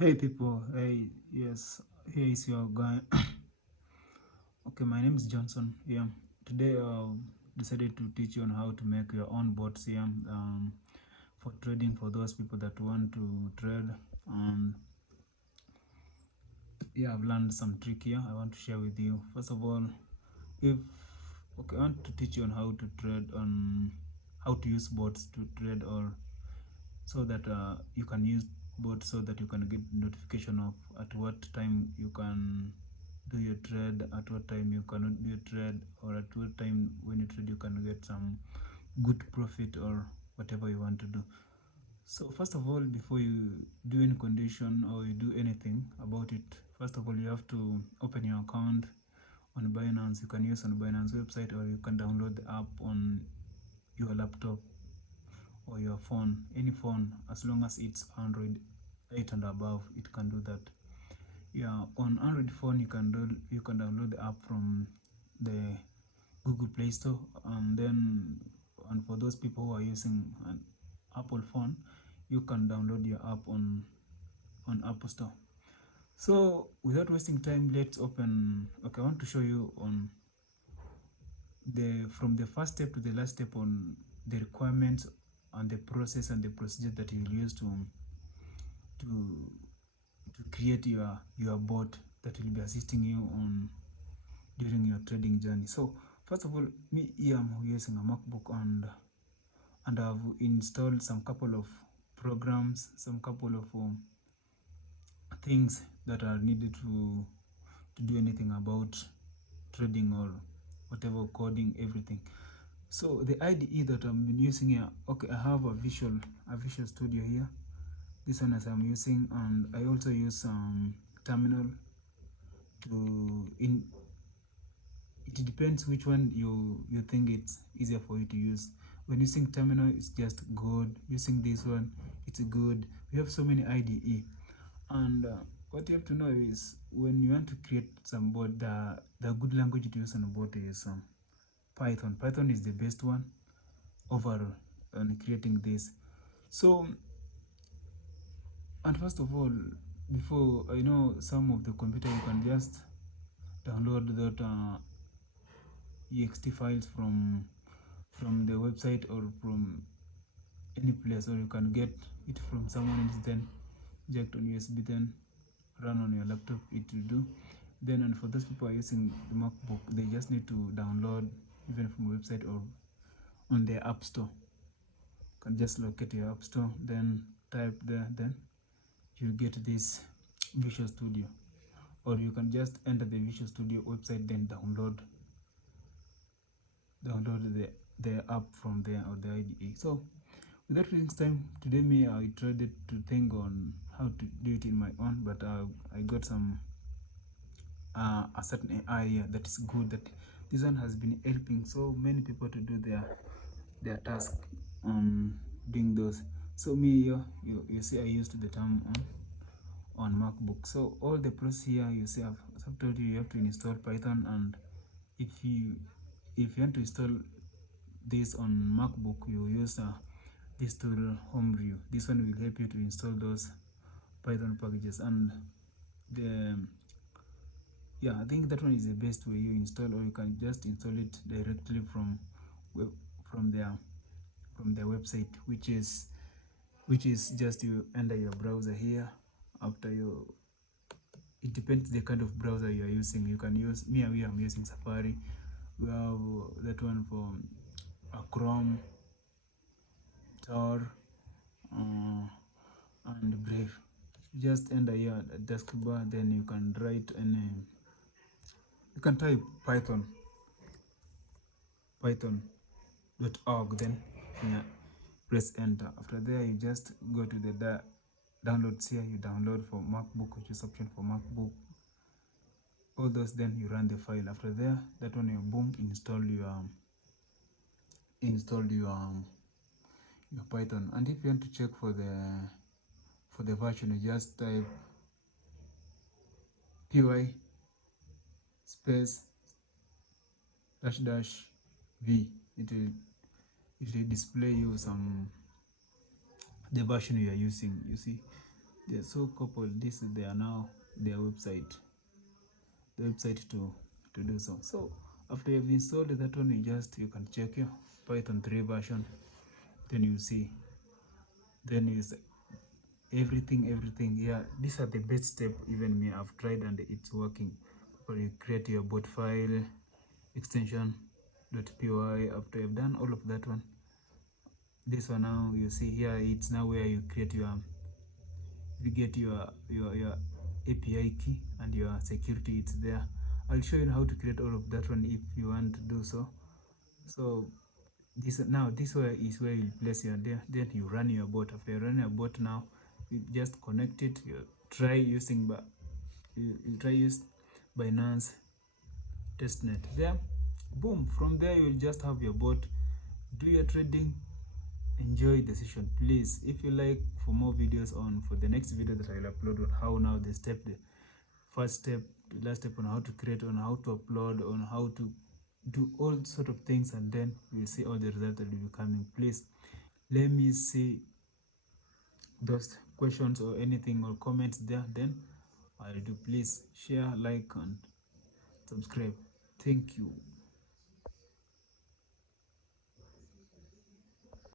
Hey people, hey, yes, here is your guy. Okay, my name is Johnson. Yeah, today decided to teach you on how to make your own bots here for trading for those people that want to trade. And yeah, I've learned some trick here I want to share with you. First of all, if okay, I want to teach you on how to trade, on how to use bots to trade, or so that you can use bots so that you can get notification of at what time you can do your trade, at what time you cannot do your trade, or at what time when you trade you can get some good profit or whatever you want to do. So first of all, before you do any condition or you do anything about it, first of all you have to open your account on Binance. You can use on Binance website, or you can download the app on your laptop or your phone, any phone, as long as it's Android 8 and above, it can do that. Yeah, on Android phone you can download the app from the Google Play Store, and for those people who are using an Apple phone, you can download your app on Apple Store. So without wasting time, let's open. Okay, I want to show you on from the first step to the last step on the requirements and the process and the procedure that you'll use to create your bot that will be assisting you on during your trading journey. So first of all, me here I'm using a MacBook, and I've installed some couple of programs, some couple of things that are needed to do anything about trading or whatever, coding, everything. So the IDE that I'm using here, okay, I have a Visual Studio here. This one as I'm using, and I also use Terminal it depends which one you think it's easier for you to use. When using Terminal, it's just good. Using this one, it's good. We have so many IDE, and what you have to know is when you want to create some bot, the good language to use on a bot is Python. Python is the best one overall on creating this. So, and first of all, before I know some of the computer, you can just download that ext files from the website or from any place, or you can get it from someone else, then inject on USB, then run on your laptop, it will do. Then, and for those people who are using the MacBook, they just need to download even from website or on their app store. You can just locate your app store, then type there, then you get this Visual Studio, or you can just enter the Visual Studio website, then download the app from there, or the IDE. So without wasting time, today I tried to think on how to do it in my own, but I got some a certain AI here that is good, that this one has been helping so many people to do their task on doing those. So me here, you see I used the term on MacBook. So all the process here, you see I've told you have to install Python, and if you want to install this on MacBook, you use this tool Homebrew. This one will help you to install those Python packages, and the I think that one is the best way you install, or you can just install it directly from their website, which is just you enter your browser here. After you, it depends the kind of browser you are using. You can use I'm using Safari. We have that one for Chrome, Tor, and Brave. Just enter here the desk bar, then you can write you can type python.org, then press enter. After there, you just go to the downloads here. You download for MacBook, which is option for MacBook. All those, then you run the file. After there, that one, you boom, install your Python. And if you want to check for the version, you just type py space --v. It will display you the version you are using. You see, they're so coupled. This is their now their website, the website to do so. So after you've installed that one, you can check your Python 3 version, then you see, then is everything. Yeah, these are the best step. Even me, I've tried and it's working. You create your bot file extension .py. After you've done all of that one, this one now you see here, it's now where you create your, you get your API key and your security, it's there. I'll show you how to create all of that one if you want to do so. So this way is where you place your there, then you run your bot. After you run your bot, now you just connect it. You try using use Binance testnet. There, boom, from there you'll just have your bot, do your trading, enjoy the session. Please, if you like for more videos on, for the next video that I'll upload on how now the first step, the last step on how to create, on how to upload, on how to do all sort of things, and then we'll see all the results that will be coming. Please let me see those questions or anything or comments there, then I'll do. Please share, like and subscribe. Thank you.